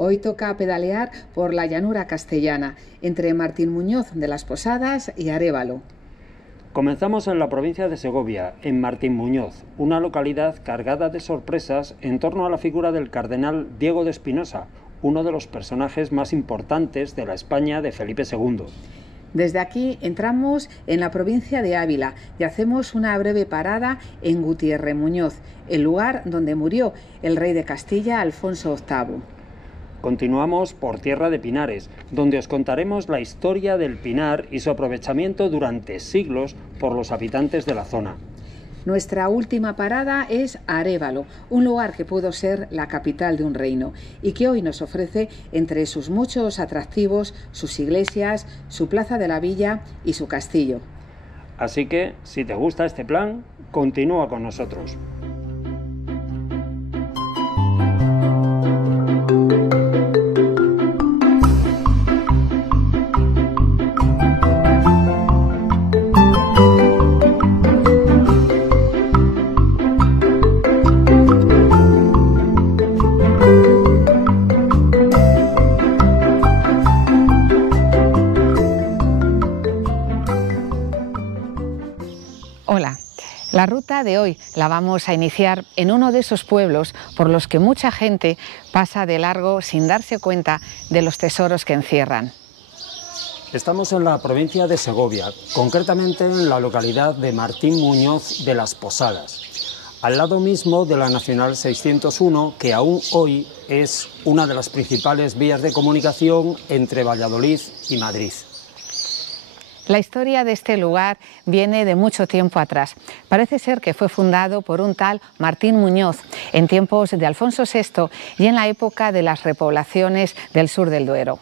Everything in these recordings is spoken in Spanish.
Hoy toca pedalear por la llanura castellana, entre Martín Muñoz de las Posadas y Arévalo. Comenzamos en la provincia de Segovia, en Martín Muñoz, una localidad cargada de sorpresas en torno a la figura del cardenal Diego de Espinosa, uno de los personajes más importantes de la España de Felipe II. Desde aquí entramos en la provincia de Ávila y hacemos una breve parada en Gutiérrez Muñoz, el lugar donde murió el rey de Castilla, Alfonso VIII. Continuamos por tierra de pinares, donde os contaremos la historia del pinar y su aprovechamiento durante siglos por los habitantes de la zona. Nuestra última parada es Arévalo, un lugar que pudo ser la capital de un reino y que hoy nos ofrece, entre sus muchos atractivos, sus iglesias, su plaza de la villa y su castillo. Así que, si te gusta este plan, continúa con nosotros. Hola, la ruta de hoy la vamos a iniciar en uno de esos pueblos por los que mucha gente pasa de largo sin darse cuenta de los tesoros que encierran. Estamos en la provincia de Segovia, concretamente en la localidad de Martín Muñoz de las Posadas, al lado mismo de la Nacional 601, que aún hoy es una de las principales vías de comunicación entre Valladolid y Madrid. La historia de este lugar viene de mucho tiempo atrás. Parece ser que fue fundado por un tal Martín Muñoz en tiempos de Alfonso VI y en la época de las repoblaciones del sur del Duero.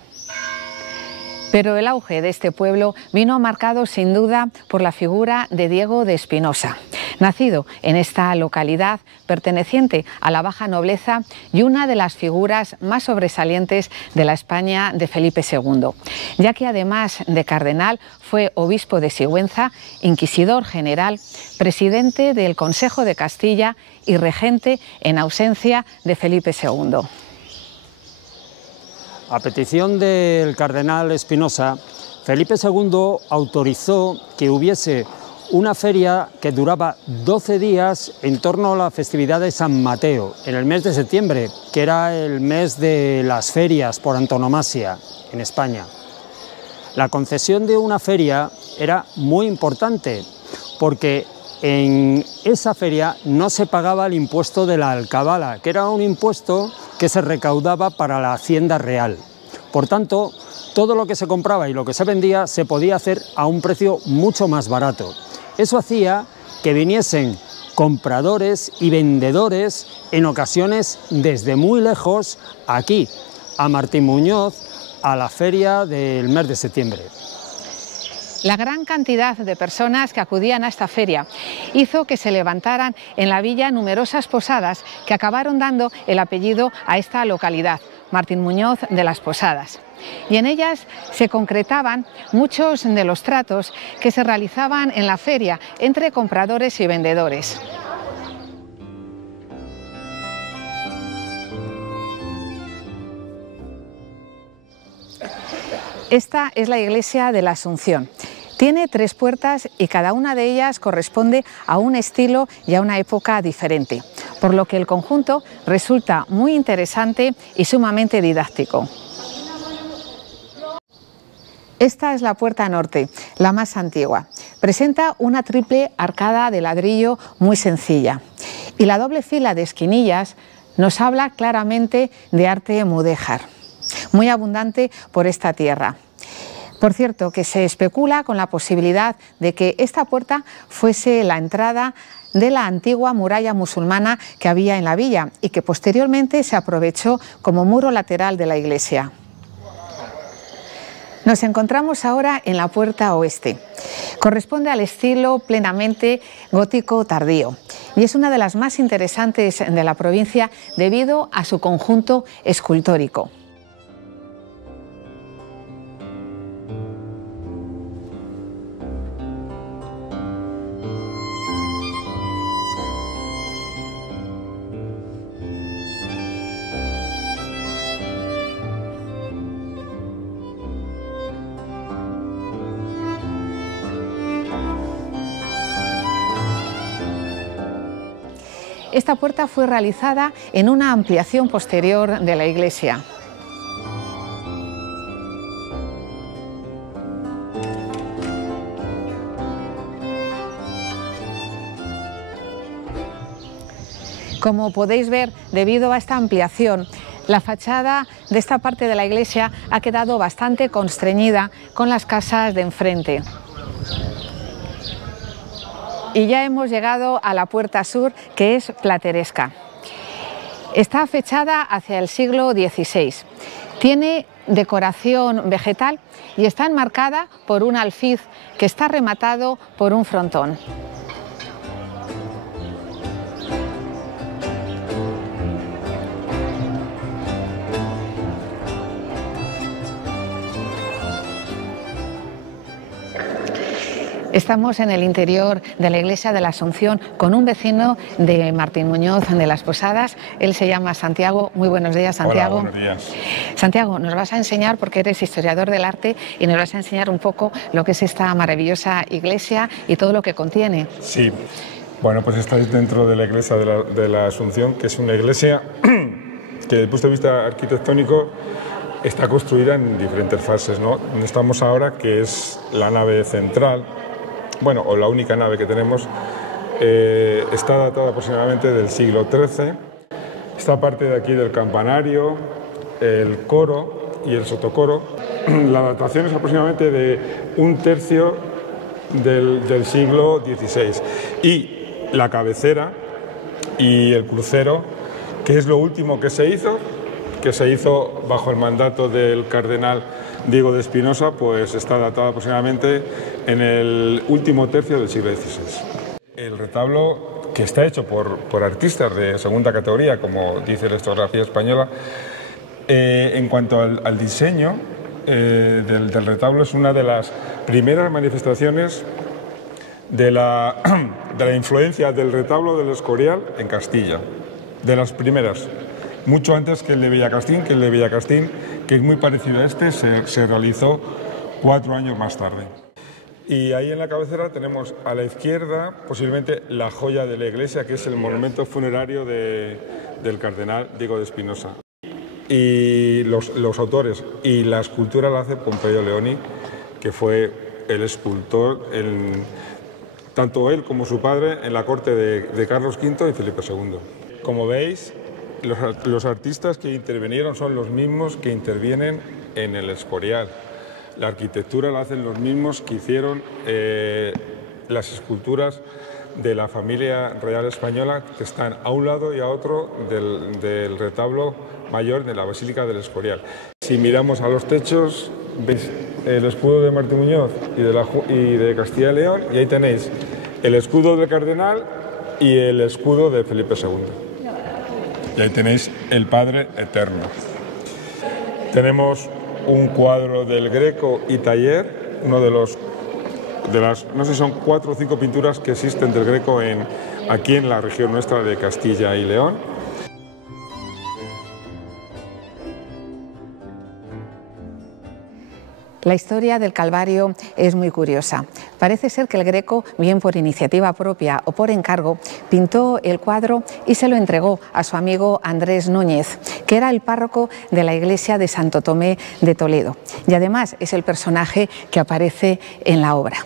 Pero el auge de este pueblo vino marcado sin duda por la figura de Diego de Espinosa, nacido en esta localidad perteneciente a la baja nobleza y una de las figuras más sobresalientes de la España de Felipe II, ya que además de cardenal fue obispo de Sigüenza, inquisidor general, presidente del Consejo de Castilla y regente en ausencia de Felipe II. A petición del cardenal Espinosa, Felipe II autorizó que hubiese una feria que duraba 12 días en torno a la festividad de San Mateo, en el mes de septiembre, que era el mes de las ferias por antonomasia en España. La concesión de una feria era muy importante porque en esa feria no se pagaba el impuesto de la alcabala, que era un impuesto que se recaudaba para la hacienda real. Por tanto, todo lo que se compraba y lo que se vendía se podía hacer a un precio mucho más barato. Eso hacía que viniesen compradores y vendedores en ocasiones desde muy lejos aquí, a Martín Muñoz, a la feria del mes de septiembre. La gran cantidad de personas que acudían a esta feria hizo que se levantaran en la villa numerosas posadas que acabaron dando el apellido a esta localidad, Martín Muñoz de las Posadas. Y en ellas se concretaban muchos de los tratos que se realizaban en la feria entre compradores y vendedores. Esta es la iglesia de la Asunción. Tiene 3 puertas y cada una de ellas corresponde a un estilo y a una época diferente, por lo que el conjunto resulta muy interesante y sumamente didáctico. Esta es la puerta norte, la más antigua. Presenta una triple arcada de ladrillo muy sencilla y la doble fila de esquinillas nos habla claramente de arte mudéjar, muy abundante por esta tierra. Por cierto, que se especula con la posibilidad de que esta puerta fuese la entrada de la antigua muralla musulmana que había en la villa y que posteriormente se aprovechó como muro lateral de la iglesia. Nos encontramos ahora en la puerta oeste. Corresponde al estilo plenamente gótico tardío y es una de las más interesantes de la provincia debido a su conjunto escultórico. Esta puerta fue realizada en una ampliación posterior de la iglesia. Como podéis ver, debido a esta ampliación, la fachada de esta parte de la iglesia ha quedado bastante constreñida con las casas de enfrente. Y ya hemos llegado a la puerta sur, que es plateresca. Está fechada hacia el siglo XVI. Tiene decoración vegetal y está enmarcada por un alfiz que está rematado por un frontón. Estamos en el interior de la iglesia de la Asunción con un vecino de Martín Muñoz de las Posadas. Él se llama Santiago. Muy buenos días, Santiago. Hola, buenos días. Santiago, nos vas a enseñar, porque eres historiador del arte, y nos vas a enseñar un poco lo que es esta maravillosa iglesia y todo lo que contiene. Sí, bueno, pues estáis dentro de la iglesia de la Asunción, que es una iglesia que desde el punto de vista arquitectónico está construida en diferentes fases, ¿no? Estamos ahora, que es la nave central, bueno, o la única nave que tenemos, está datada aproximadamente del siglo XIII. Esta parte de aquí del campanario, el coro y el sotocoro, la datación es aproximadamente de un tercio del siglo XVI. Y la cabecera y el crucero, que es lo último que se hizo bajo el mandato del cardenal Diego de Espinosa, pues está datada aproximadamente en el último tercio del siglo XVI. El retablo, que está hecho por artistas de segunda categoría, como dice la historiografía española, en cuanto al diseño del retablo, es una de las primeras manifestaciones de la influencia del retablo del Escorial en Castilla, de las primeras. Mucho antes que el de Villacastín, que es muy parecido a este, se realizó 4 años más tarde. Y ahí en la cabecera tenemos a la izquierda posiblemente la joya de la iglesia, que es el monumento funerario del cardenal Diego de Espinosa. Y los autores y la escultura la hace Pompeyo Leoni, que fue el escultor, tanto él como su padre, en la corte de Carlos V y Felipe II. Como veis, los artistas que intervinieron son los mismos que intervienen en el Escorial. La arquitectura la hacen los mismos que hicieron las esculturas de la familia real española, que están a un lado y a otro del retablo mayor de la Basílica del Escorial. Si miramos a los techos, veis el escudo de Martín Muñoz y de Castilla y León, y ahí tenéis el escudo del cardenal y el escudo de Felipe II. Y ahí tenéis el Padre Eterno. Tenemos un cuadro del Greco y Taller, uno de las, no sé si son 4 o 5 pinturas que existen del Greco aquí en la región nuestra de Castilla y León. La historia del Calvario es muy curiosa. Parece ser que el Greco, bien por iniciativa propia o por encargo, pintó el cuadro y se lo entregó a su amigo Andrés Núñez, que era el párroco de la iglesia de Santo Tomé de Toledo. Y además es el personaje que aparece en la obra.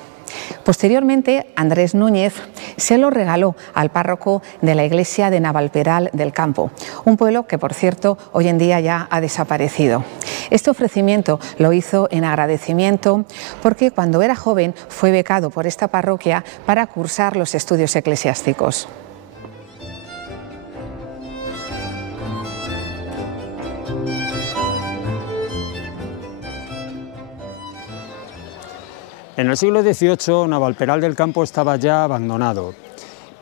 Posteriormente, Andrés Núñez se lo regaló al párroco de la iglesia de Navalperal del Campo, un pueblo que, por cierto, hoy en día ya ha desaparecido. Este ofrecimiento lo hizo en agradecimiento porque cuando era joven fue becado por esta parroquia para cursar los estudios eclesiásticos. En el siglo XVIII, Navalperal del Campo estaba ya abandonado.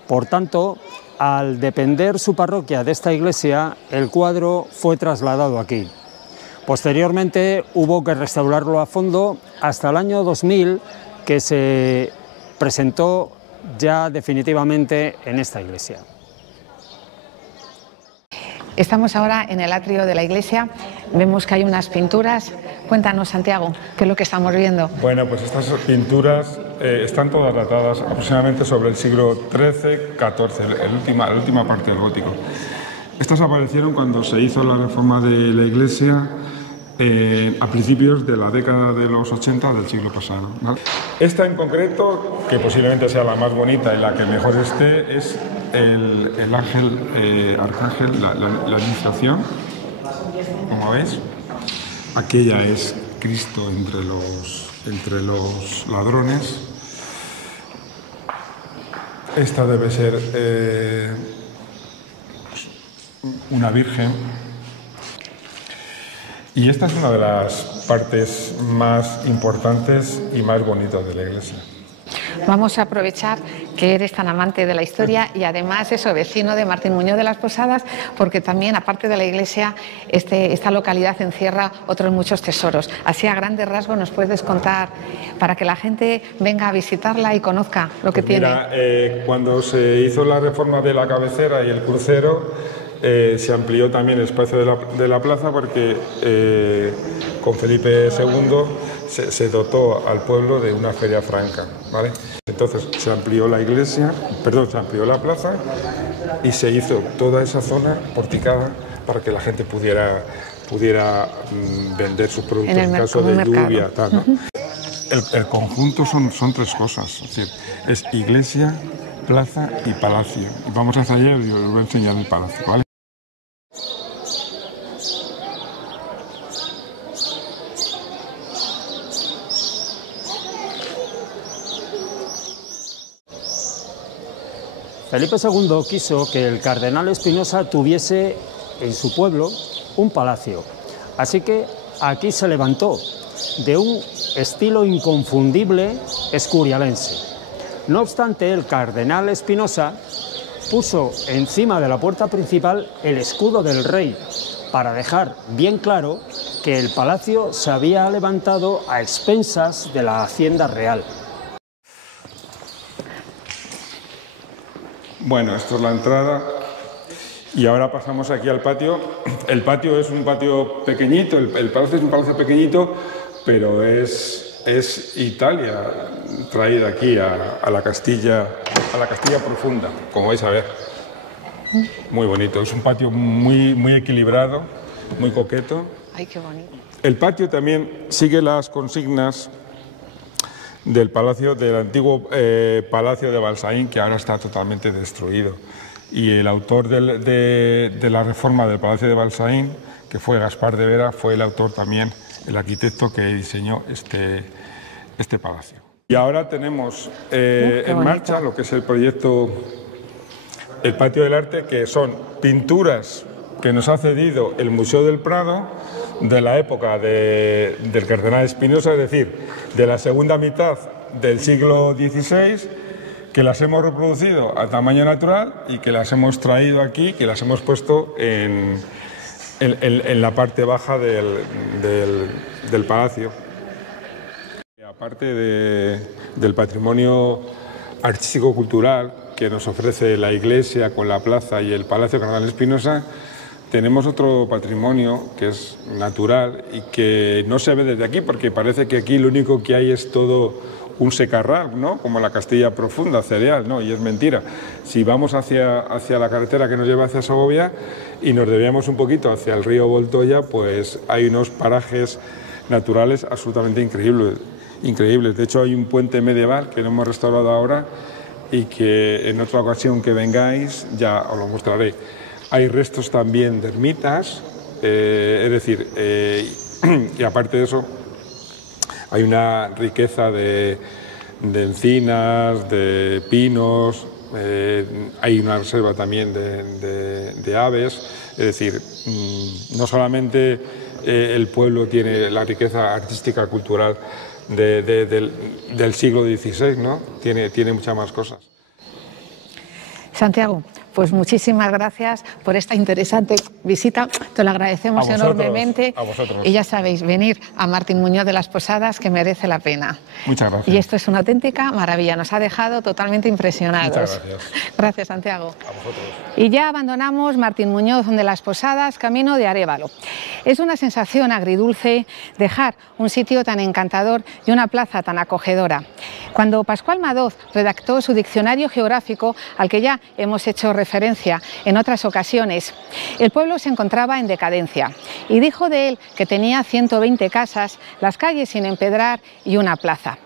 Por tanto, al depender su parroquia de esta iglesia, el cuadro fue trasladado aquí. Posteriormente hubo que restaurarlo a fondo hasta el año 2000, que se presentó ya definitivamente en esta iglesia. Estamos ahora en el atrio de la iglesia. vemos que hay unas pinturas. Cuéntanos, Santiago, ¿qué es lo que estamos viendo? Bueno, pues estas pinturas están todas datadas aproximadamente sobre el siglo XIII-XIV, la última parte del gótico. Estas aparecieron cuando se hizo la reforma de la iglesia a principios de la década de los 80 del siglo pasado, ¿vale? Esta en concreto, que posiblemente sea la más bonita y la que mejor esté, es el ángel, arcángel, la Anunciación, como veis. Aquella es Cristo entre los ladrones. Esta debe ser una virgen. Y esta es una de las partes más importantes y más bonitas de la iglesia. Vamos a aprovechar que eres tan amante de la historia y además eso, vecino de Martín Muñoz de las Posadas, porque también, aparte de la iglesia, esta localidad encierra otros muchos tesoros. Así, a grandes rasgos, nos puedes contar para que la gente venga a visitarla y conozca lo que tiene. Mira, cuando se hizo la reforma de la cabecera y el crucero, se amplió también el espacio de la plaza porque con Felipe II se dotó al pueblo de una feria franca, ¿vale? Entonces se amplió la iglesia, perdón, se amplió la plaza y se hizo toda esa zona porticada para que la gente pudiera vender sus productos en caso de lluvia, tal, ¿no? El conjunto son tres cosas, es decir, es iglesia, plaza y palacio. Vamos hacia allá y os voy a enseñar el palacio, ¿vale? Felipe II quiso que el cardenal Espinosa tuviese en su pueblo un palacio, así que aquí se levantó de un estilo inconfundible escurialense. No obstante, el cardenal Espinosa puso encima de la puerta principal el escudo del rey para dejar bien claro que el palacio se había levantado a expensas de la hacienda real. Bueno, esto es la entrada y ahora pasamos aquí al patio. El patio es un patio pequeñito, el palacio es un palacio pequeñito, pero es Italia traída aquí a la Castilla profunda, como vais a ver. Muy bonito, es un patio muy equilibrado, muy coqueto. Ay, qué bonito. El patio también sigue las consignas del antiguo Palacio de Balsaín, que ahora está totalmente destruido. Y el autor de la reforma del Palacio de Balsaín, que fue Gaspar de Vera, fue el autor también, el arquitecto que diseñó este palacio. Y ahora tenemos en marcha lo que es el proyecto El Patio del Arte, que son pinturas que nos ha cedido el Museo del Prado de la época del cardenal Espinosa, es decir, de la segunda mitad del siglo XVI, que las hemos reproducido a tamaño natural y que las hemos traído aquí, que las hemos puesto en la parte baja del palacio. Aparte del patrimonio artístico-cultural que nos ofrece la iglesia con la plaza y el Palacio Cardenal Espinosa, tenemos otro patrimonio que es natural y que no se ve desde aquí, porque parece que aquí lo único que hay es todo un secarral, ¿no? Como la Castilla profunda, cereal, ¿no? Y es mentira. Si vamos hacia la carretera que nos lleva hacia Segovia y nos desviamos un poquito hacia el río Voltoya, pues hay unos parajes naturales absolutamente increíbles. De hecho, hay un puente medieval que lo hemos restaurado ahora y que en otra ocasión que vengáis ya os lo mostraré. Hay restos también de ermitas, es decir, y aparte de eso, hay una riqueza de encinas, de pinos, hay una reserva también de aves, es decir, no solamente el pueblo tiene la riqueza artística, cultural del siglo XVI, ¿no? Tiene muchas más cosas. Santiago, pues muchísimas gracias por esta interesante visita, te lo agradecemos enormemente. A vosotros. Y ya sabéis, venir a Martín Muñoz de las Posadas, que merece la pena. Muchas gracias. Y esto es una auténtica maravilla, nos ha dejado totalmente impresionados. Muchas gracias. Gracias, Santiago. A vosotros. Y ya abandonamos Martín Muñoz de las Posadas, camino de Arévalo. Es una sensación agridulce dejar un sitio tan encantador y una plaza tan acogedora. Cuando Pascual Madoz redactó su diccionario geográfico, al que ya hemos hecho referencia en otras ocasiones, el pueblo se encontraba en decadencia y dijo de él que tenía 120 casas, las calles sin empedrar y una plaza.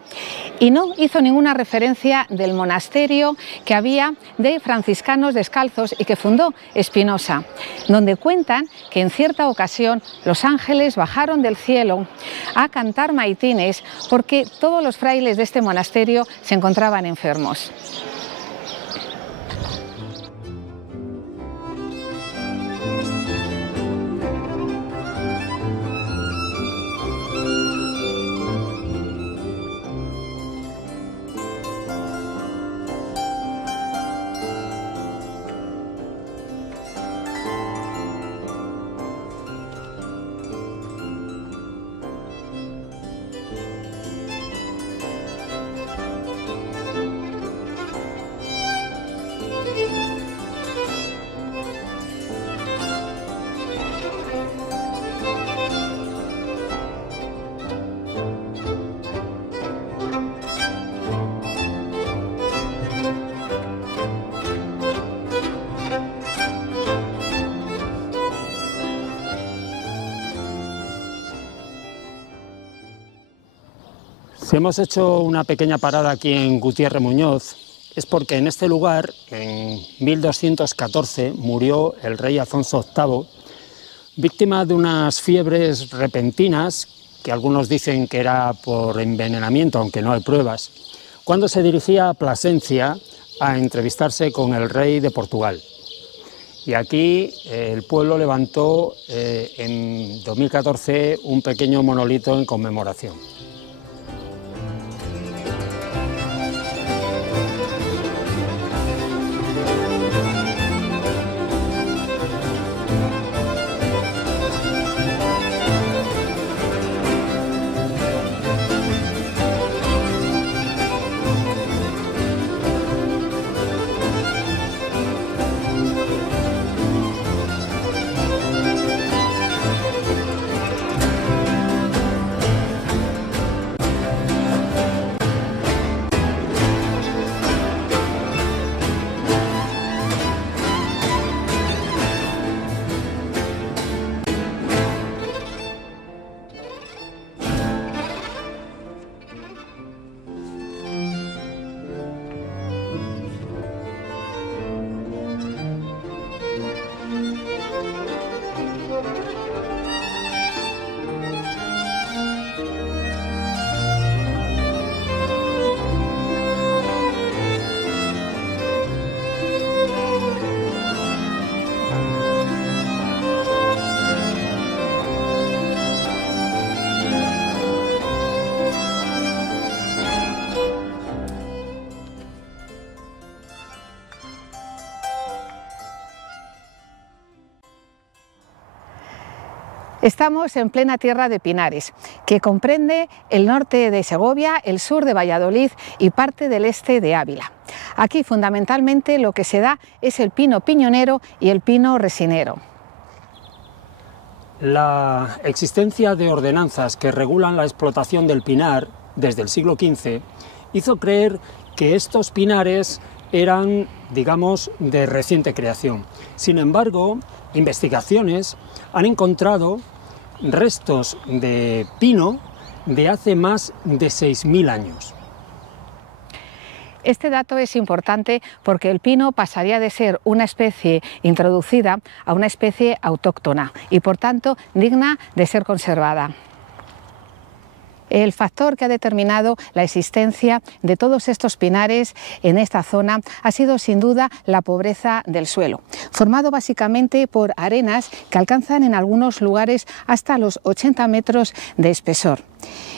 Y no hizo ninguna referencia del monasterio que había de franciscanos descalzos y que fundó Espinosa, donde cuentan que en cierta ocasión los ángeles bajaron del cielo a cantar maitines porque todos los frailes de este monasterio se encontraban enfermos. Si hemos hecho una pequeña parada aquí en Gutiérrez Muñoz, es porque en este lugar, en 1214, murió el rey Alfonso VIII, víctima de unas fiebres repentinas, que algunos dicen que era por envenenamiento, aunque no hay pruebas, cuando se dirigía a Plasencia a entrevistarse con el rey de Portugal. Y aquí el pueblo levantó en 2014 un pequeño monolito en conmemoración. Estamos en plena tierra de pinares, que comprende el norte de Segovia, el sur de Valladolid y parte del este de Ávila. Aquí fundamentalmente lo que se da es el pino piñonero y el pino resinero. La existencia de ordenanzas que regulan la explotación del pinar desde el siglo XV hizo creer que estos pinares eran, digamos, de reciente creación. Sin embargo, investigaciones han encontrado restos de pino de hace más de 6.000 años. Este dato es importante porque el pino pasaría de ser una especie introducida a una especie autóctona y, por tanto, digna de ser conservada. El factor que ha determinado la existencia de todos estos pinares en esta zona ha sido sin duda la pobreza del suelo, formado básicamente por arenas que alcanzan en algunos lugares hasta los 80 metros de espesor.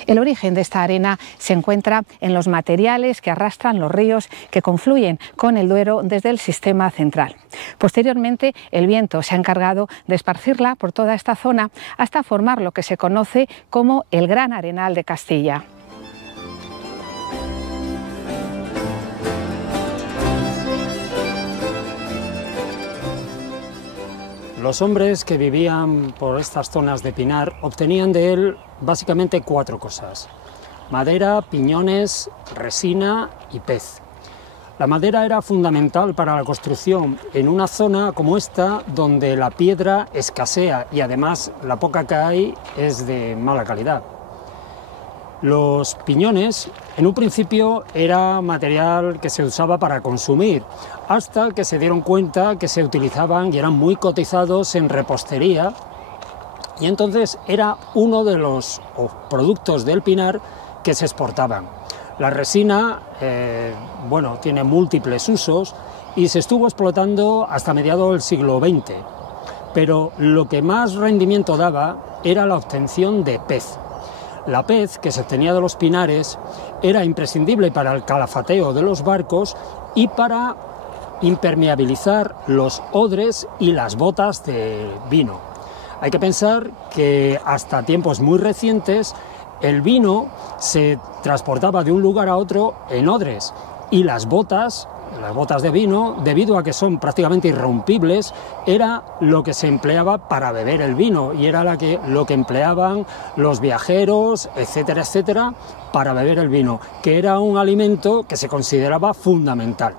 El origen de esta arena se encuentra en los materiales que arrastran los ríos que confluyen con el Duero desde el sistema central. Posteriormente, el viento se ha encargado de esparcirla por toda esta zona hasta formar lo que se conoce como el Gran Arenal de Castilla. Los hombres que vivían por estas zonas de pinar obtenían de él básicamente 4 cosas: madera, piñones, resina y pez. La madera era fundamental para la construcción en una zona como esta, donde la piedra escasea y además la poca que hay es de mala calidad. Los piñones, en un principio, era material que se usaba para consumir, hasta que se dieron cuenta que se utilizaban y eran muy cotizados en repostería, y entonces era uno de los productos del pinar que se exportaban. La resina, tiene múltiples usos y se estuvo explotando hasta mediados del siglo XX, pero lo que más rendimiento daba era la obtención de pez. La pez que se obtenía de los pinares era imprescindible para el calafateo de los barcos y para impermeabilizar los odres y las botas de vino. Hay que pensar que hasta tiempos muy recientes el vino se transportaba de un lugar a otro en odres y las botas de vino, debido a que son prácticamente irrompibles, era lo que se empleaba para beber el vino y era lo que empleaban los viajeros, etcétera, etcétera, para beber el vino, que era un alimento que se consideraba fundamental.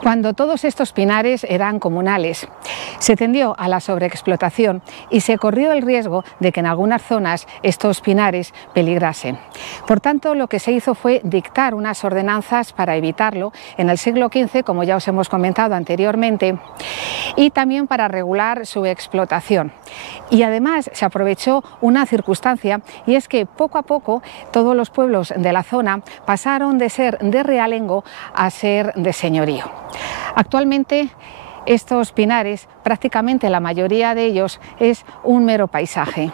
Cuando todos estos pinares eran comunales, se tendió a la sobreexplotación y se corrió el riesgo de que en algunas zonas estos pinares peligrasen. Por tanto, lo que se hizo fue dictar unas ordenanzas para evitarlo en el siglo XV, como ya os hemos comentado anteriormente, y también para regular su explotación. Y además se aprovechó una circunstancia, y es que poco a poco todos los pueblos de la zona pasaron de ser de realengo a ser de señorío. Actualmente estos pinares, prácticamente la mayoría de ellos, es un mero paisaje.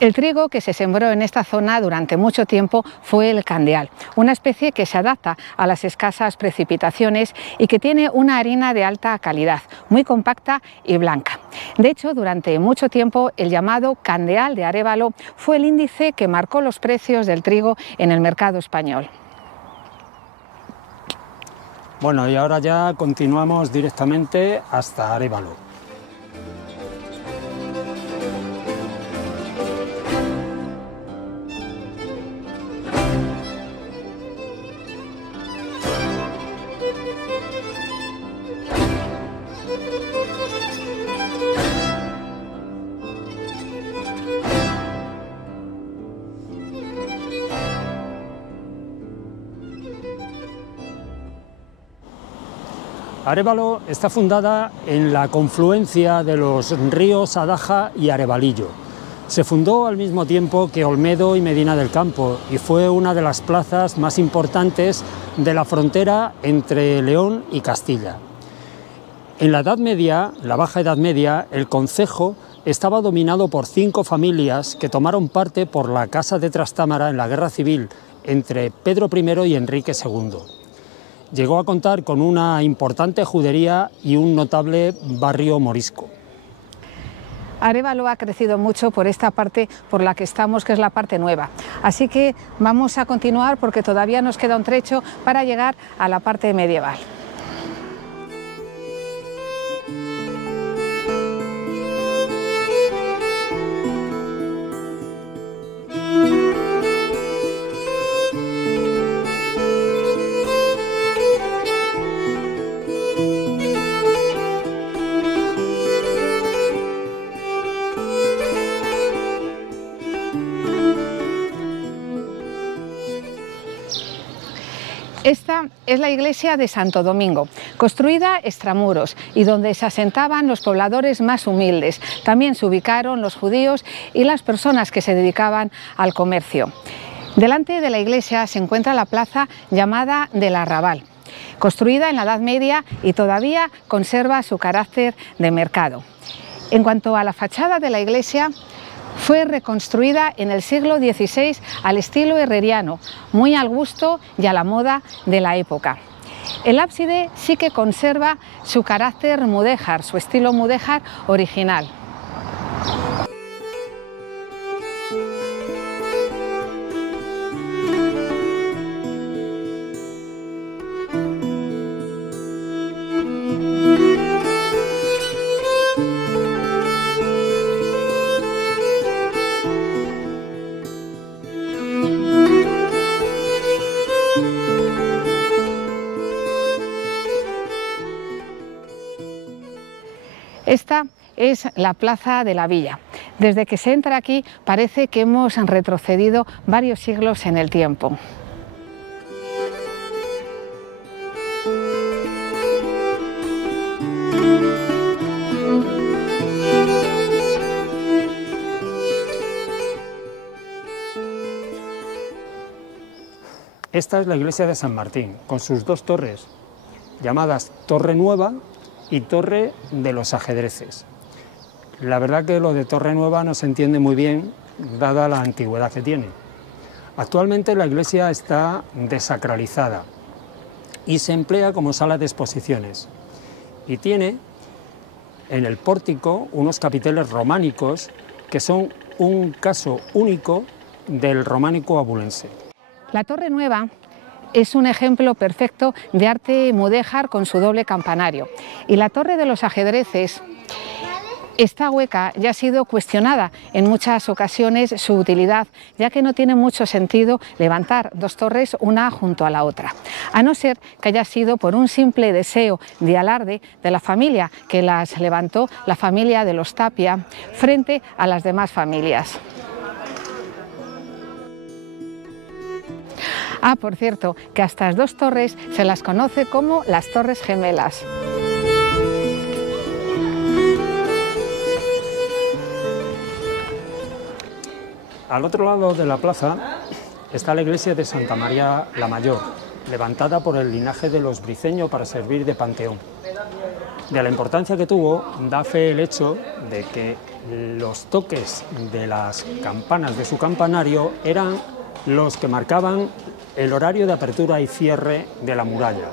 El trigo que se sembró en esta zona durante mucho tiempo fue el candeal, una especie que se adapta a las escasas precipitaciones y que tiene una harina de alta calidad, muy compacta y blanca. De hecho, durante mucho tiempo el llamado candeal de Arévalo fue el índice que marcó los precios del trigo en el mercado español. Bueno, y ahora ya continuamos directamente hasta Arévalo. Arévalo está fundada en la confluencia de los ríos Adaja y Arevalillo. Se fundó al mismo tiempo que Olmedo y Medina del Campo y fue una de las plazas más importantes de la frontera entre León y Castilla. En la Edad Media, la Baja Edad Media, el concejo estaba dominado por 5 familias que tomaron parte por la Casa de Trastámara en la Guerra Civil entre Pedro I y Enrique II. Llegó a contar con una importante judería y un notable barrio morisco. Arévalo ha crecido mucho por esta parte por la que estamos, que es la parte nueva. Así que vamos a continuar porque todavía nos queda un trecho para llegar a la parte medieval. Esta es la iglesia de Santo Domingo, construida extramuros y donde se asentaban los pobladores más humildes. También se ubicaron los judíos y las personas que se dedicaban al comercio. Delante de la iglesia se encuentra la plaza llamada del Arrabal, Construida en la Edad Media y todavía conserva su carácter de mercado. En cuanto a la fachada de la iglesia, fue reconstruida en el siglo XVI al estilo herreriano, muy al gusto y a la moda de la época. El ábside sí que conserva su carácter mudéjar, su estilo mudéjar original. Esta es la plaza de la villa. Desde que se entra aquí parece que hemos retrocedido varios siglos en el tiempo. Esta es la iglesia de San Martín, con sus dos torres, llamadas Torre Nueva y Torre de los Ajedreces. La verdad que lo de Torre Nueva no se entiende muy bien, dada la antigüedad que tiene. Actualmente la iglesia está desacralizada y se emplea como sala de exposiciones. Y tiene en el pórtico unos capiteles románicos que son un caso único del románico abulense. La Torre Nueva es un ejemplo perfecto de arte mudéjar con su doble campanario. Y la Torre de los Ajedreces está hueca y ha sido cuestionada en muchas ocasiones su utilidad, ya que no tiene mucho sentido levantar dos torres una junto a la otra, a no ser que haya sido por un simple deseo de alarde de la familia que las levantó, la familia de los Tapia, frente a las demás familias. Ah, por cierto, que a estas dos torres se las conoce como las Torres Gemelas. Al otro lado de la plaza está la iglesia de Santa María la Mayor, levantada por el linaje de los Briceño para servir de panteón. De la importancia que tuvo, da fe el hecho de que los toques de las campanas de su campanario eran los que marcaban el horario de apertura y cierre de la muralla.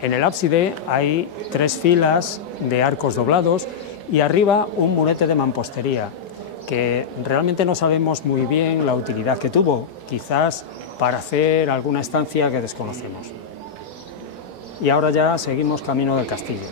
En el ábside hay 3 filas de arcos doblados y arriba un murete de mampostería, que realmente no sabemos muy bien la utilidad que tuvo, quizás para hacer alguna estancia que desconocemos. Y ahora ya seguimos camino del castillo.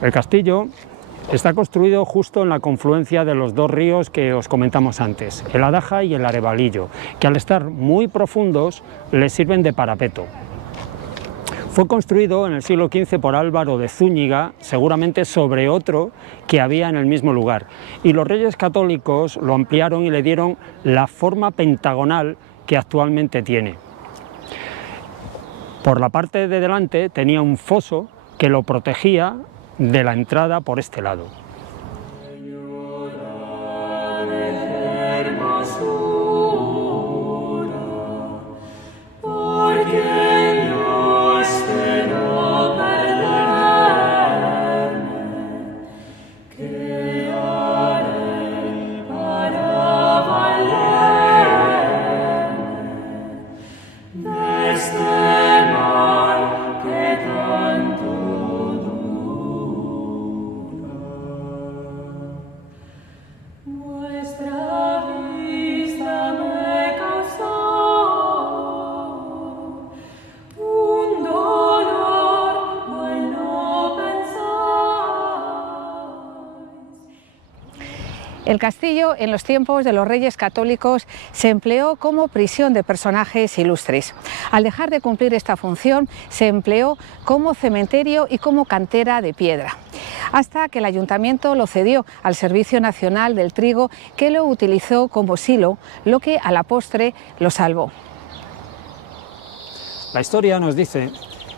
El castillo está construido justo en la confluencia de los dos ríos que os comentamos antes, el Adaja y el Arevalillo, que al estar muy profundos les sirven de parapeto. Fue construido en el siglo XV por Álvaro de Zúñiga, seguramente sobre otro que había en el mismo lugar, y los reyes católicos lo ampliaron y le dieron la forma pentagonal que actualmente tiene. Por la parte de delante tenía un foso que lo protegía de la entrada por este lado. El castillo, en los tiempos de los reyes católicos, se empleó como prisión de personajes ilustres. Al dejar de cumplir esta función, se empleó como cementerio y como cantera de piedra, hasta que el ayuntamiento lo cedió al Servicio Nacional del Trigo, que lo utilizó como silo, lo que a la postre lo salvó. La historia nos dice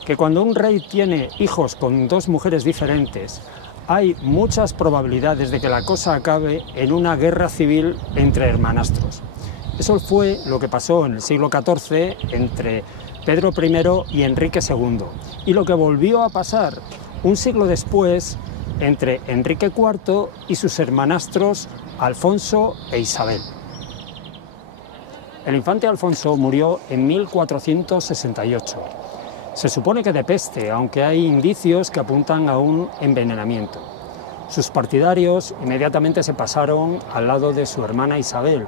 que cuando un rey tiene hijos con dos mujeres diferentes, hay muchas probabilidades de que la cosa acabe en una guerra civil entre hermanastros. Eso fue lo que pasó en el siglo XIV entre Pedro I y Enrique II, y lo que volvió a pasar un siglo después entre Enrique IV y sus hermanastros Alfonso e Isabel. El infante Alfonso murió en 1468. Se supone que de peste, aunque hay indicios que apuntan a un envenenamiento. Sus partidarios inmediatamente se pasaron al lado de su hermana Isabel,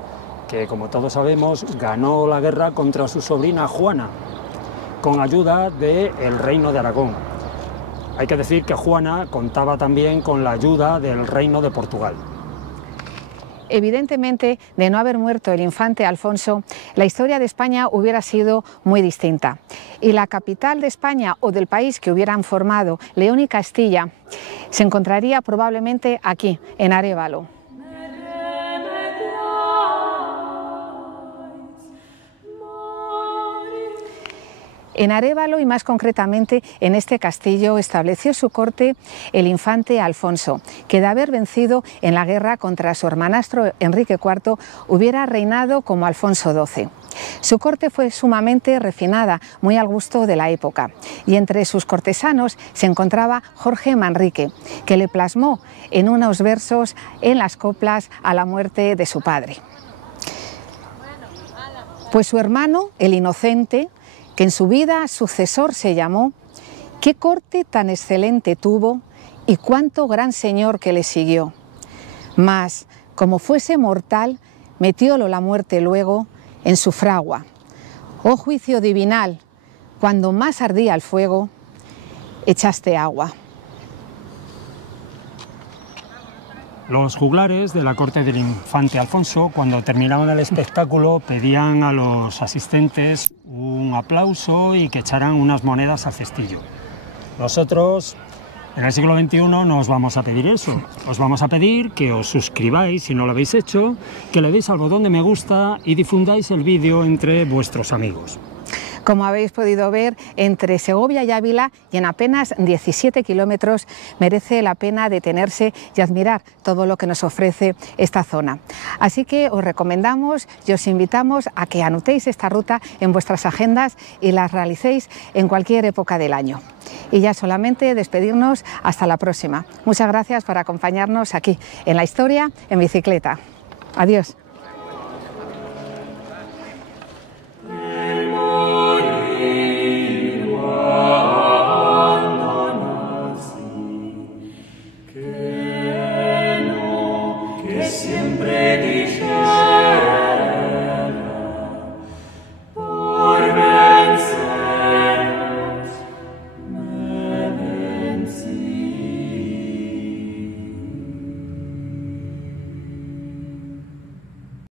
que, como todos sabemos, ganó la guerra contra su sobrina Juana, con ayuda del Reino de Aragón. Hay que decir que Juana contaba también con la ayuda del Reino de Portugal. Evidentemente, de no haber muerto el infante Alfonso, la historia de España hubiera sido muy distinta. Y la capital de España o del país que hubieran formado León y Castilla se encontraría probablemente aquí, en Arévalo. En Arévalo, y más concretamente en este castillo, estableció su corte el infante Alfonso, que de haber vencido en la guerra contra su hermanastro Enrique IV, hubiera reinado como Alfonso XII. Su corte fue sumamente refinada, muy al gusto de la época, y entre sus cortesanos se encontraba Jorge Manrique, que le plasmó en unos versos en las coplas a la muerte de su padre. Pues su hermano, el Inocente, que en su vida sucesor se llamó, qué corte tan excelente tuvo y cuánto gran señor que le siguió. Mas, como fuese mortal, metiólo la muerte luego en su fragua. Oh juicio divinal, cuando más ardía el fuego, echaste agua. Los juglares de la corte del infante Alfonso, cuando terminaban el espectáculo, pedían a los asistentes un aplauso y que echaran unas monedas al cestillo. Nosotros, en el siglo XXI, no os vamos a pedir eso. Os vamos a pedir que os suscribáis, si no lo habéis hecho, que le deis al botón de me gusta y difundáis el vídeo entre vuestros amigos. Como habéis podido ver, entre Segovia y Ávila, y en apenas 17 kilómetros, merece la pena detenerse y admirar todo lo que nos ofrece esta zona. Así que os recomendamos y os invitamos a que anotéis esta ruta en vuestras agendas y las realicéis en cualquier época del año. Y ya solamente despedirnos hasta la próxima. Muchas gracias por acompañarnos aquí en La Historia en Bicicleta. Adiós.